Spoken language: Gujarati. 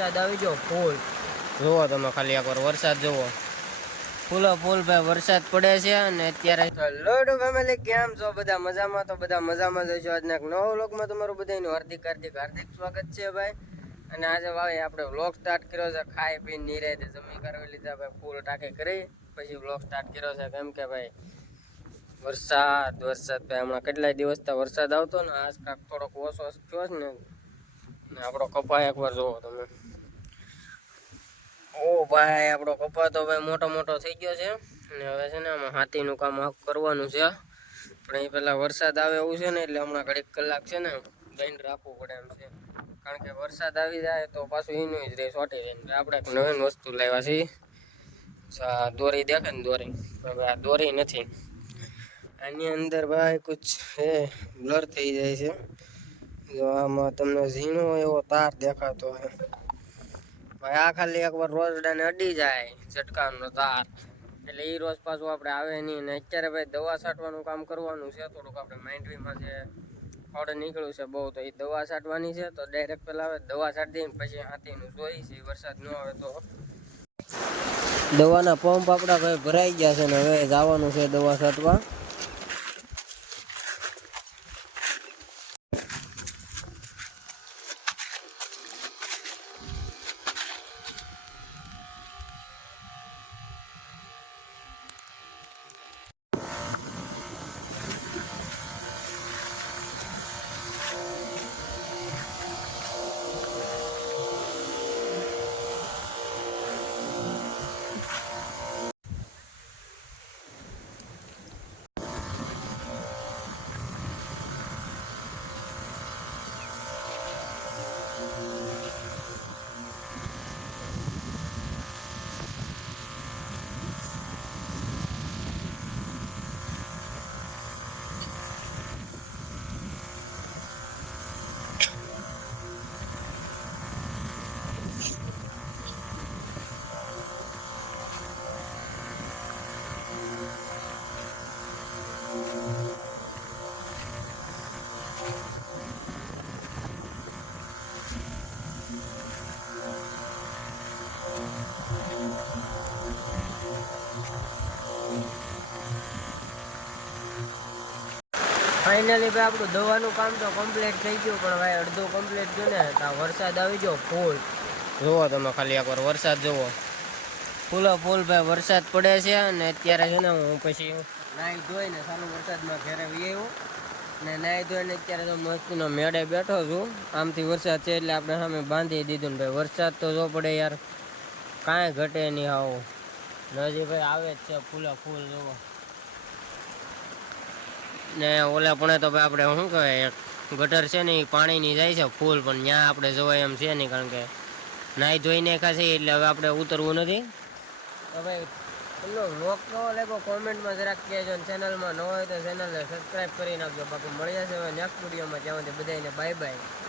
વરસાદ આવી ગયો ફૂલ. જુઓ તમે ખાલી એકવાર વરસાદ જુઓ, ફૂલો ફૂલ ભાઈ વરસાદ પડે છે. અને અત્યારે લોડુ ફેમિલી કેમ છો બધા મજામાં? તો બધા મજામાં જ છો. આજના એક નવો વ્લોગમાં તમારું બધાનું હાર્દિક સ્વાગત છે ભાઈ. અને આજે ભાઈ આપણે વ્લોગ સ્ટાર્ટ કર્યો છે ખાઈ પીને નિરાતે જમી કરવી લીધા ભાઈ, ફૂલ ટાંકી કરી પછી વ્લોગ સ્ટાર્ટ કર્યો છે. કેમ કે ભાઈ વરસાદ ભાઈ હમણાં કેટલાય દિવસથી વરસાદ આવતો ને, આજ કાંક થોડોક ઓછો થયો છે ને આપણો કપા એકવાર જોવો તમે. ઓ ભાઈ આપણો કપા તો ભાઈ મોટો થઈ ગયો છે. અને હવે છે ને આમાં હાથીનું કામ કરવાનું છે. પણ એ પેલા વરસાદ આવે એવું છે ને, એટલે હમણાં ઘડીક કલાક છે ને દઈને રાખવું પડે એમ છે. કારણ કે વરસાદ આવી જાય તો પાછું એનું જ રહે ચોટી જાય. આપણે એક નવીન વસ્તુ લાવ્યા છીએ. દોરી દેખે ને દોરી, આ દોરી નથી, આની અંદર ભાઈ કુછ હે બ્લર થઈ જાય છે. જો આમાં તમને ઝીણો એવો તાર દેખાતો હોય ભાઈ, આ ખાલી એકવાર રોજડાને અડી જાય ઝટકાનો તાર, એટલે એ રોજ પાછું આપણે આવે નહીં. ને અત્યારે ભાઈ દવા છાંટવાનું કામ કરવાનું છે થોડુંક. આપણે માઇન્ડવીમાં જે ફળ નીકળ્યું છે બહુ, તો એ દવા છાંટવાની છે. તો ડાયરેક્ટ પેલા આવે દવા છાંટી દઈને પછી હાથીનું જોઈ છે. વરસાદ ન આવે તો દવાના પંપ આપણા ભાઈ ભરાઈ ગયા છે ને હવે જવાનું છે દવા છાંટવા. ફાઇનલી ભાઈ આપણું દવાનું કામ તો કમ્પ્લીટ થઈ ગયું, પણ ભાઈ અડધું કમ્પ્લીટ ગયું ને તો વરસાદ આવી ગયો ફૂલ. જુઓ તમે ખાલી એકવાર વરસાદ જુઓ, ફૂલો ફૂલ ભાઈ વરસાદ પડે છે. અને અત્યારે છે ને હું પછી નાહી ધોઈને ચાલુ વરસાદમાં ઘરે આવ્યો ને નાહી ધોઈને અત્યારે તો મસ્તીનો મેળે બેઠો છું. આમથી વરસાદ છે એટલે આપણે સામે બાંધી દીધું ને ભાઈ વરસાદ તો જો પડે યાર, કાંઈ ઘટે નહીં આવો. હજી ભાઈ આવે જ છે ફૂલો ફૂલ જુઓ. ને ઓલા પણ તો ભાઈ આપણે શું કહેવાય ગટર છે ને એ પાણીની જાય છે ફૂલ, પણ ત્યાં આપણે જવાય એમ છે નહીં, કારણ કે નાહી ધોઈને ખાશે એટલે હવે આપણે ઉતરવું નથી. તો ભાઈ એમનો વ્લોગ કેવો લાગ્યો કોમેન્ટમાં જરાક કહેજો. ચેનલમાં ન હોય તો ચેનલને સબસ્ક્રાઈબ કરી નાખજો. બાકી મળ્યા છે હવે નેક્સ્ટ વિડીયોમાં. ત્યાં સુધી બધાને બાય બાય.